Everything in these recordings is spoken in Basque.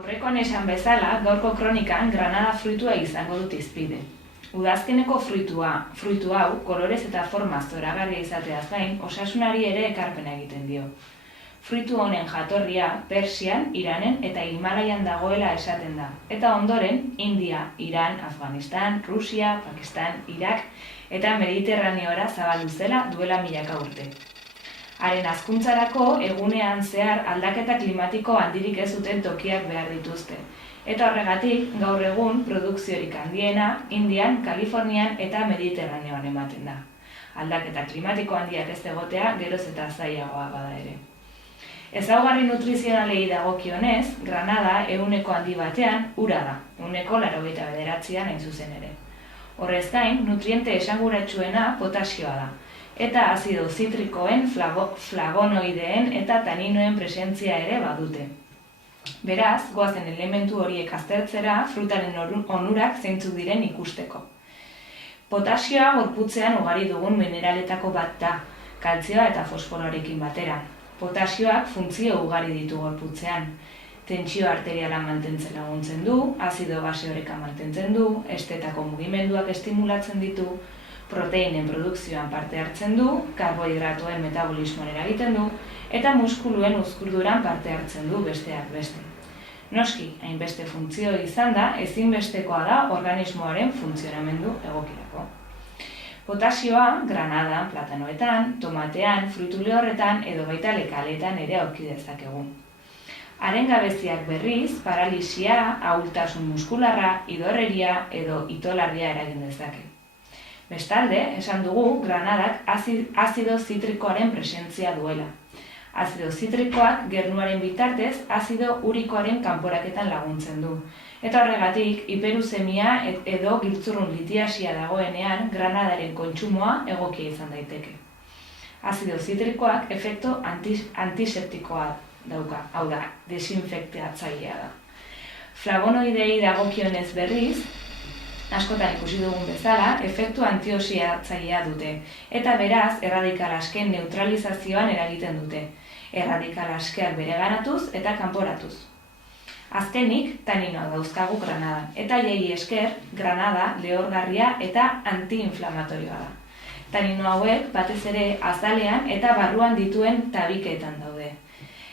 Aurrekoan esan bezala, gaurko kronikan granada fruitua izango dut hizpide. Udazkeneko fruitu hau, kolorez eta formaz zoragarria izateaz gain, osasunari ere ekarpena egiten dio. Fruitu honen jatorria Persian, Iranen eta Himalaian dagoela esaten da. Eta ondoren, India, Iran, Afganistan, Rusia, Pakistan, Irak eta Mediterraneora zabaldu zela duela milaka urte. Haren hazkuntzarako egunean zehar aldaketa klimatiko handirik ez zuten tokiak behar dituzte. Eta horregatik, gaur egun produkziorik handiena Indian, Kalifornian eta Mediterraneoan ematen da. Aldaketa klimatiko handiak ez egotea geroz eta zailagoa bada ere. Ezaugarri nutrizionalei dagokionez, granada ehuneko handi batean ura da, ehuneko 89an hain zuzen ere. Horrez gain, nutriente esanguratsuena potasioa da, eta azido zitrikoen, flavonoideen eta taninoen presentzia ere badute. Beraz, goazen elementu horiek aztertzera frutaren onurak zeintzuk diren ikusteko. Potasioa gorputzean ugari dugun mineraletako bat da, kaltzioa eta fosforoarekin batera. Potasioak funtzio ugari ditu gorputzean. Tentsio arteriala mantentzen laguntzen du, azido base-oreka mantentzen du, estetako mugimenduak estimulatzen ditu, proteinen produkzioan parte hartzen du, karbohidratuen metabolismoan eragiten du, eta muskuluen uzkurduran parte hartzen du besteak beste. Noski, hainbeste funtzio izan da, ezinbestekoa da organismoaren funtzionamendu egokirako. Potasioa granada, platanoetan, tomatean, fruitu lehorretan edo baita lekaletan ere aurki dezakegu. Haren gabeziak berriz, paralisia, ahultasun muskularra, idorreria edo itolarria eragin dezake. Bestalde, esan dugu, granadak azido zitrikoaren presentzia duela. Azido zitrikoak gernuaren bitartez azido urikoaren kanporaketan laguntzen du. Eta horregatik, hiperuzemia edo giltzurrun litiasia dagoenean granadaren kontsumoa egokia izan daiteke. Azido zitrikoak efektu antiseptikoa dauka, hau da, desinfektatzailea da. Flavonoidei dagokionez berriz, askotan ikusi dugun bezala, efektu antioxidatzailea dute, eta beraz, erradikal asken neutralizazioan eragiten dute. Erradikal askeak bereganatuz eta kanporatuz. Azkenik, taninoak dauzkagu granadan, eta jai esker, granada lehorgarria eta antiinflamatorioa da. Tanino hauek batez ere azalean eta barruan dituen tabiketan daude.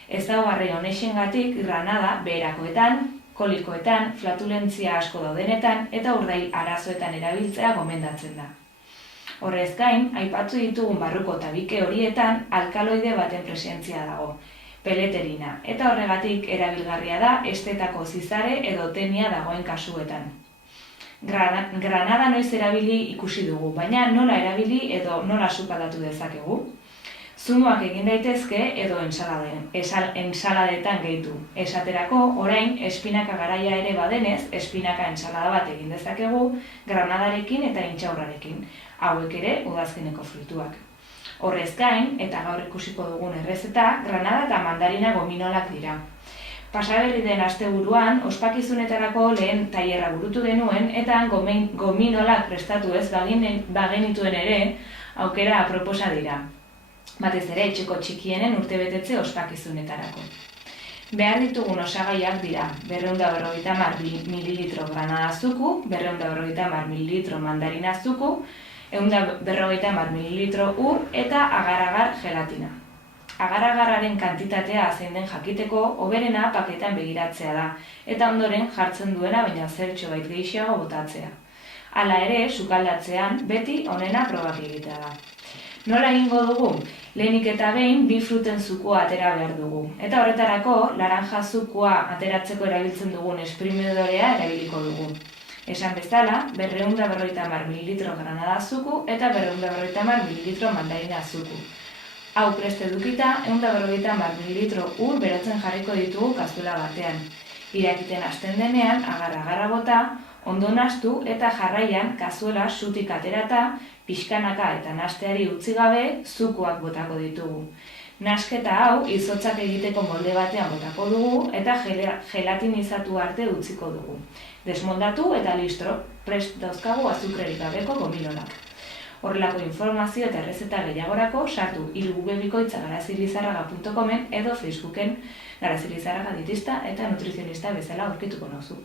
Ezaugarri honexengatik granada beherakoetan, kolikoetan, flatulentzia asko daudenetan eta urdail arazoetan erabiltzea gomendatzen da. Horrez gain, aipatu ditugun barruko tabike horietan alkaloide baten presentzia dago, peleterina, eta horregatik erabilgarria da estetako zizare edo tenia dagoen kasuetan. Granada noiz erabili ikusi dugu, baina nola erabili edo nola sukaldatu dezakegu? Zumoak egin daitezke edo ensaladetan gehitu. Esaterako, orain, espinaka garaia ere badenez, espinaka ensalada bat egin dezakegu, granadarekin eta intxaurrarekin. Hauek ere udazkeneko fruituak. Horrez gain, eta gaur ikusiko dugun errezeta, granada eta mandarina gominolak dira. Pasaberri den asteburuan, ospakizunetarako lehen tailerra burutu genuen, eta gominolak prestatu ez bagenituen ere, aukera aproposa dira. Batez ere, etxeko txikienen urtebetetze ospakizunetarako. Behar ditugun osagaiak dira, 250 ml granada zuku, 250 ml mandarina zuku, 150 ml ur eta agar-agar gelatina. Agar-agarraren kantitatea zein den jakiteko, hoberena paketan begiratzea da, eta ondoren jartzen duena baina zertxo bait gehiago botatzea. Hala ere, sukaldatzean beti onena probak egitea da. Nola egingo dugu? Lehenik eta behin, bi fruten zukua atera behar dugu. Eta horretarako, laranja zukua ateratzeko erabiltzen dugun esprimedorea erabiliko dugu. Esan bezala, 250 ml granada zuku eta 250 ml mandarina zuku. Hau prest edukita, 150 ml ur berotzen jarriko ditugu kazuela batean. Irakiten hasten denean, agar-agarra bota, ondo nahastu eta jarraian kazuela zutik aterata, pixkanaka eta nahasteari utzi gabe zukuak botako ditugu. Nahasketa hau izotzak egiteko molde batean botako dugu eta gelatinizatu arte utziko dugu. Desmoldatu eta listro, prest dauzkagu azukrerik gabeko gominolak. Horrelako informazio eta errezeta gehiagorako sartu www.garazilizarraga.comen edo Facebooken Garazilizarraga dietista eta nutrizionista bezala aurkituko nauzu.